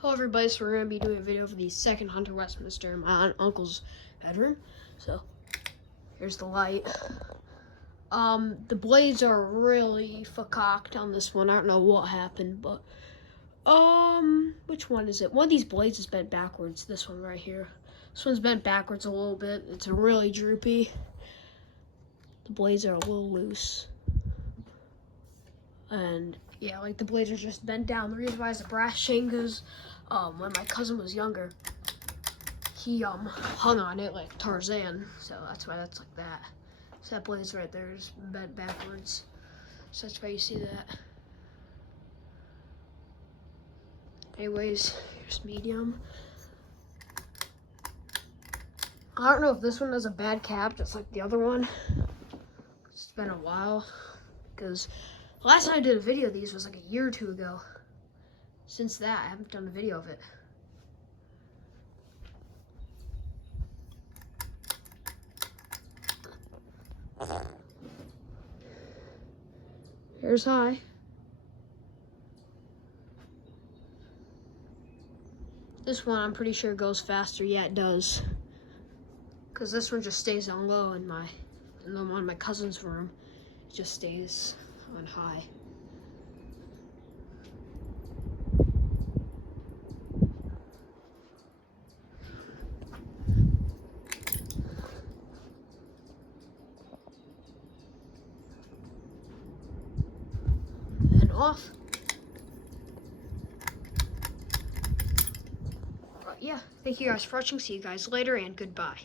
Hello everybody, so we're going to be doing a video for the second Hunter Westminster in my uncle's bedroom. So, here's the light. The blades are really fucked on this one. I don't know what happened, but, which one is it? One of these blades is bent backwards, this one right here. This one's bent backwards a little bit. It's really droopy. The blades are a little loose. And yeah, like the blades are just bent down. The reason why it's a brass chain is when my cousin was younger, he hung on it like Tarzan, so that's why that's like that. So that blade's right there is bent backwards. So that's why you see that. Anyways, here's medium. I don't know if this one has a bad cap, just like the other one. It's been a while, because last time I did a video of these was like a year or two ago. Since that, I haven't done a video of it. Here's high. This one, I'm pretty sure goes faster. Yeah, it does. Because this one just stays on low, and the one in my cousin's room, it just stays on high. And off. But yeah, thank you guys for watching. See you guys later, and goodbye.